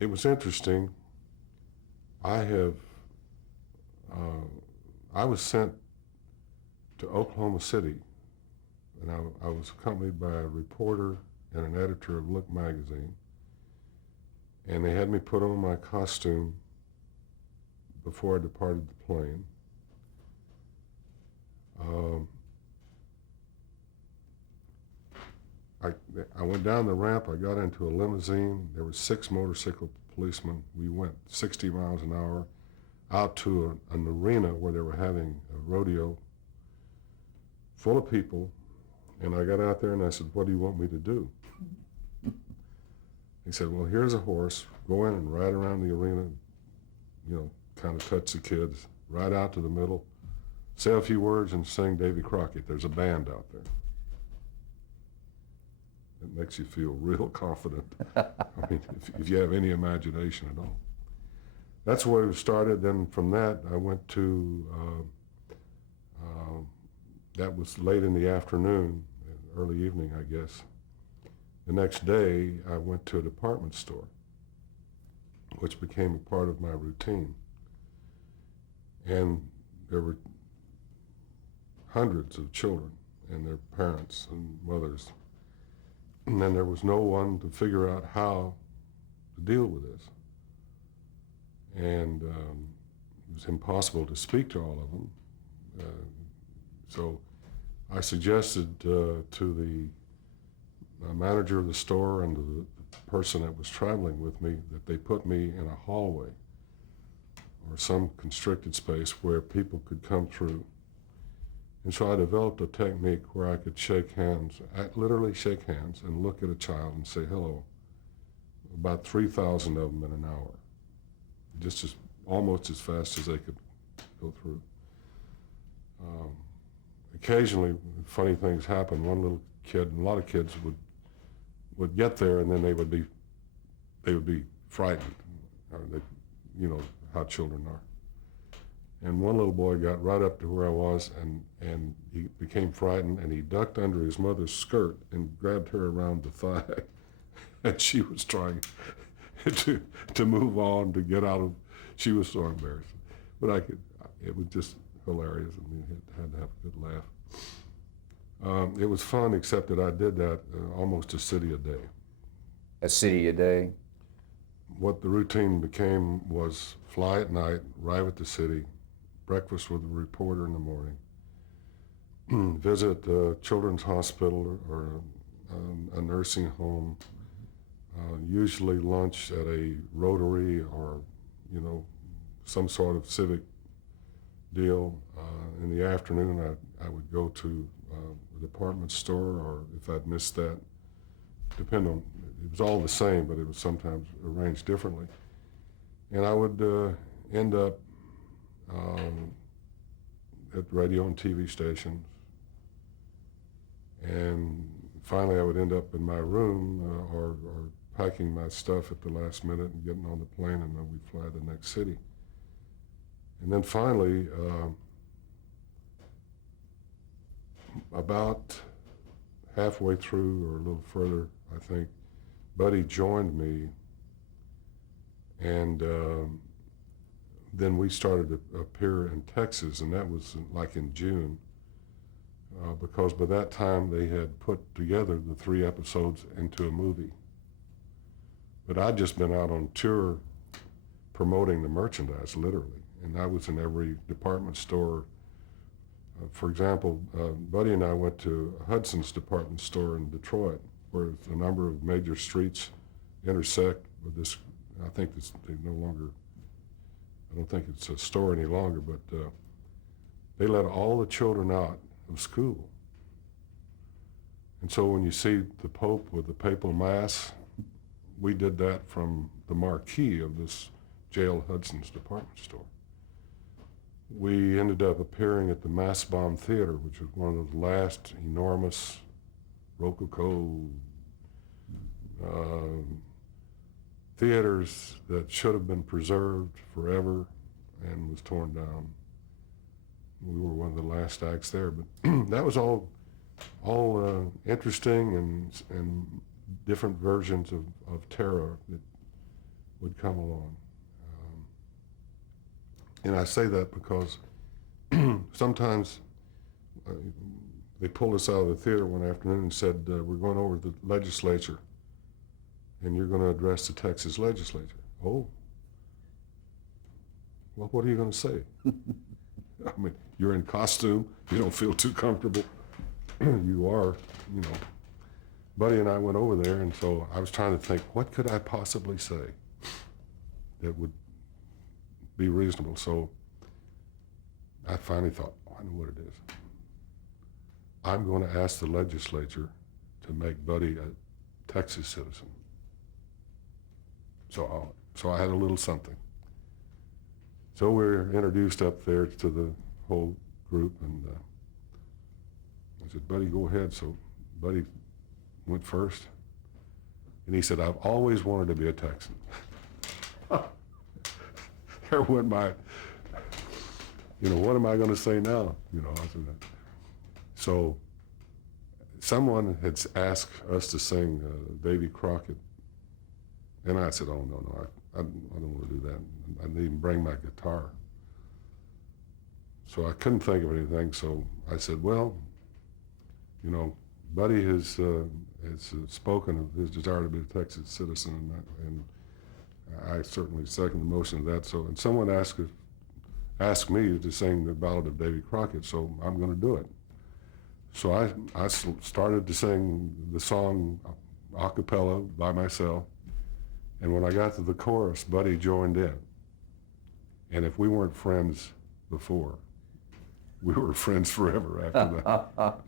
It was interesting. I have, I was sent to Oklahoma City, and I was accompanied by a reporter and an editor of Look magazine, and they had me put on my costume before I departed the plane. Um, I went down the ramp, I got into a limousine, there were 6 motorcycle policemen. We went 60 miles an hour out to an arena where they were having a rodeo full of people, and I got out there and I said, "What do you want me to do?" He said, "Well, here's a horse, go in and ride around the arena, kind of touch the kids, ride out to the middle, say a few words and sing Davy Crockett. There's a band out there." It makes you feel real confident. I mean, if you have any imagination at all. That's where we started. Then from that, I went to, that was late in the afternoon, early evening, I guess. The next day, I went to a department store, which became a part of my routine. And there were hundreds of children and their parents and mothers. And then there was no one to figure out how to deal with this. And it was impossible to speak to all of them. So I suggested to the manager of the store and to the person that was traveling with me that they put me in a hallway or some constricted space where people could come through. And so I developed a technique where I could shake hands, literally shake hands, and look at a child and say hello, about 3,000 of them in an hour, almost as fast as they could go through. Occasionally, funny things happen. One little kid, and a lot of kids would get there, and then they would be frightened, or you know how children are. And one little boy got right up to where I was, and he became frightened, and he ducked under his mother's skirt and grabbed her around the thigh. And she was trying to move on, to get out of, she was so embarrassed. But it was just hilarious, and we had to have a good laugh. It was fun, except that I did that almost a city a day. A city a day? What the routine became was fly at night, arrive at the city, breakfast with the reporter in the morning, visit a children's hospital or a nursing home, usually lunch at a Rotary or, some sort of civic deal. In the afternoon, I would go to a department store, or if I'd missed that, it was all the same, but it was sometimes arranged differently. And I would end up at radio and TV stations, and finally I would end up in my room or packing my stuff at the last minute and getting on the plane, and then we'd fly to the next city. And then finally, about halfway through, or a little further, I think, Buddy joined me, and then we started to appear in Texas, and that was like in June, because by that time they had put together the 3 episodes into a movie. But I'd just been out on tour promoting the merchandise, literally, and I was in every department store. For example, Buddy and I went to Hudson's department store in Detroit, where a number of major streets intersect with this. I think they no longer, I don't think it's a store any longer, but they let all the children out of school. And so when you see the Pope with the papal mass, we did that from the marquee of this jail Hudson's department store. We ended up appearing at the Mastbaum Theater, which was one of those last enormous Rococo theaters that should have been preserved forever and was torn down. We were one of the last acts there, but that was all interesting and different versions of terror that would come along. And I say that because sometimes they pulled us out of the theater one afternoon and said, we're going over to the legislature and you're going to address the Texas legislature. Oh, well, what are you going to say? I mean, you're in costume, you don't feel too comfortable. You are, you know. Buddy and I went over there, and so I was trying to think, what could I possibly say that would be reasonable? So I finally thought, oh, I know what it is. I'm going to ask the legislature to make Buddy a Texas citizen. So I had a little something. So we're introduced up there to the whole group, and I said, Buddy, go ahead. So Buddy went first, and he said, I've always wanted to be a Texan. There went my, what am I going to say now? I said that. So someone had asked us to sing Davy Crockett, and I said, oh, no, I don't want to do that. I didn't even bring my guitar. So I couldn't think of anything, so I said, well, Buddy has spoken of his desire to be a Texas citizen, and I certainly second the motion of that. So, and someone asked me to sing the Ballad of Davy Crockett, so I'm going to do it. So I started to sing the song a cappella by myself, and when I got to the chorus, Buddy joined in. And if we weren't friends before, we were friends forever after that.